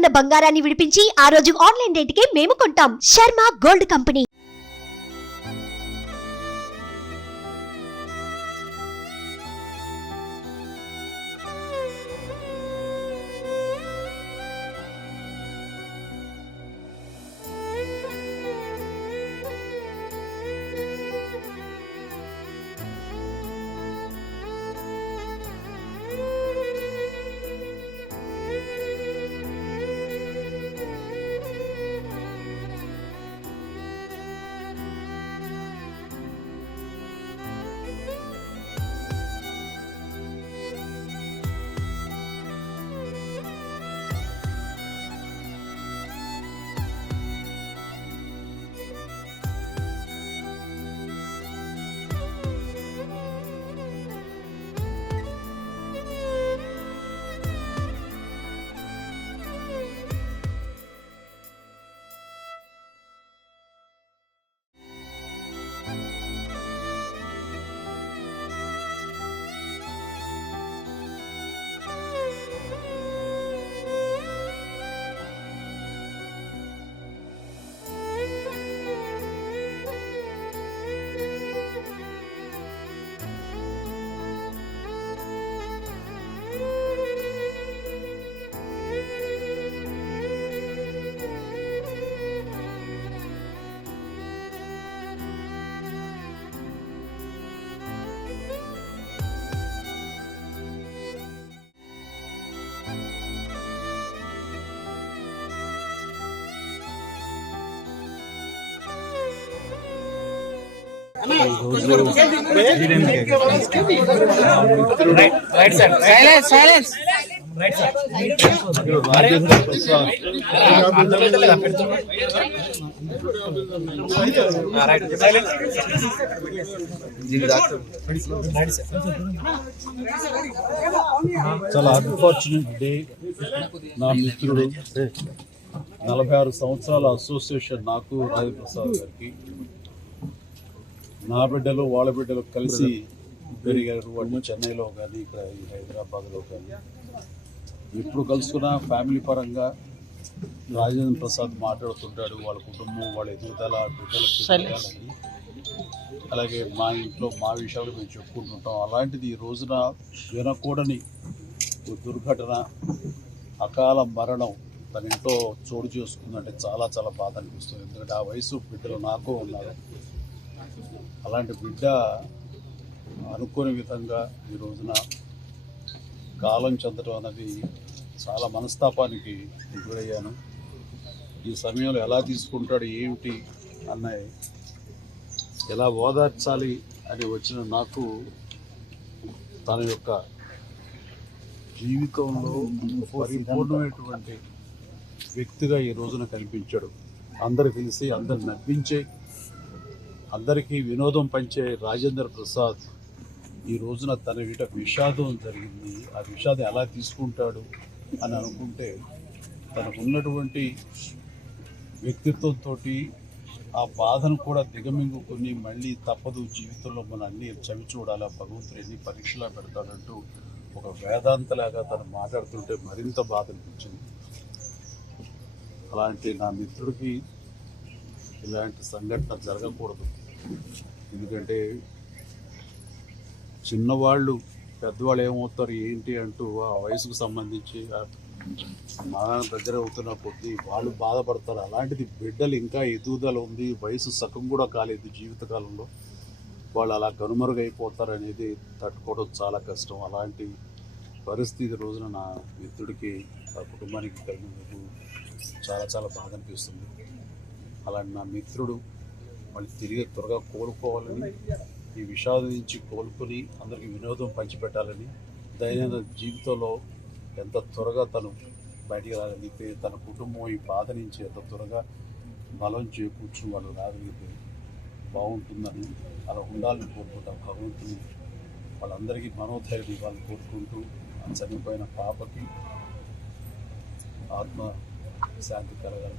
ఉన్న బంగారాన్ని విడిపించి ఆ రోజు ఆన్లైన్ రేటుకే మేము కొంటాం. Sharma gold company. రాజేంద్ర ప్రసాద్ చాలా అన్ఫార్చునేట్ డే. నా మిత్రుడు 46 సంవత్సరాల అసోసియేషన్ నాకు రాజేంద్ర ప్రసాద్ గారికి, నా బిడ్డలు వాళ్ళ బిడ్డలు కలిసి పెరిగారు. వాళ్ళు చెన్నైలో కానీ ఇక్కడ హైదరాబాద్లో కానీ ఎప్పుడు కలుసుకున్న ఫ్యామిలీ పరంగా రాజేంద్ర ప్రసాద్ మాట్లాడుతుంటాడు. వాళ్ళ కుటుంబం, వాళ్ళ ఎదుగుదల, బిడ్డలకు, అలాగే మా ఇంట్లో మా విషయాలు మేము చెప్పుకుంటుంటాం. అలాంటిది ఈ రోజున వినకూడని దుర్ఘటన, అకాల మరణం తన ఇంట్లో చోటు చేసుకుందంటే చాలా చాలా బాధ అనిపిస్తుంది. ఎందుకంటే ఆ వయసు బిడ్డలు నాకు ఉన్నారు. అలాంటి బిడ్డ అనుకోని విధంగా ఈ రోజున కాలం చెందడం అన్నది చాలా మనస్తాపానికి గురయ్యాను. ఈ సమయంలో ఎలా తీసుకుంటాడు ఏమిటి అన్నది, ఎలా ఓదార్చాలి అని వచ్చిన నాకు తన యొక్క జీవితంలో పరిపూర్ణమైనటువంటి వ్యక్తిగా ఈ రోజున కనిపించాడు. అందరు తెలిసి అందరు నవ్వించే, అందరికీ వినోదం పంచే రాజేంద్ర ప్రసాద్ ఈ రోజున తన వీట విషాదం జరిగింది. ఆ విషాదం ఎలా తీసుకుంటాడు అని అనుకుంటే, తనకున్నటువంటి వ్యక్తిత్వంతో ఆ బాధను కూడా దిగమింగుకొని మళ్ళీ తప్పదు జీవితంలో మనం అన్ని చవి చూడాలా, భగవంతుడు ఎన్ని పరీక్షలా పెడతాడంటూ ఒక వేదాంతలాగా తను మాట్లాడుతుంటే మరింత బాధ అనిపించింది. అలాంటి నా మిత్రుడికి ఇలాంటి సంఘటన జరగకూడదు. ఎందుకంటే చిన్నవాళ్ళు పెద్దవాళ్ళు ఏమవుతారు ఏంటి అంటూ ఆ వయసుకు సంబంధించి మా దగ్గర అవుతున్న కొద్దీ వాళ్ళు బాధపడతారు. అలాంటిది బిడ్డలు ఇంకా ఎదుగుదల ఉంది, వయసు సగం కూడా కాలేదు జీవితకాలంలో, వాళ్ళు అలా కనుమరుగైపోతారు అనేది తట్టుకోవడం చాలా కష్టం. అలాంటి పరిస్థితి రోజున నా మిత్రుడికి, ఆ కుటుంబానికి కలిగినందుకు చాలా చాలా బాధ అనిపిస్తుంది. అలాంటి నా మిత్రుడు మళ్ళీ తిరిగి త్వరగా కోలుకోవాలని, ఈ విషాదం నుంచి కోలుకొని అందరికీ వినోదం పంచిపెట్టాలని, దైనందిన జీవితంలో ఎంత త్వరగా తను బయటికి రాగలిగితే, తన కుటుంబం ఈ బాధ నుంచి ఎంత త్వరగా బలం చేకూర్చు వాళ్ళు రాగలిగితే బాగుంటుందని, అలా ఉండాలని కోరుకుంటాం. భగవంతుని వాళ్ళందరికీ మనోధైర్యం ఇవ్వాలని కోరుకుంటూ, ఆ చనిపోయిన పాపకి ఆత్మ శాంతి కలగాలి.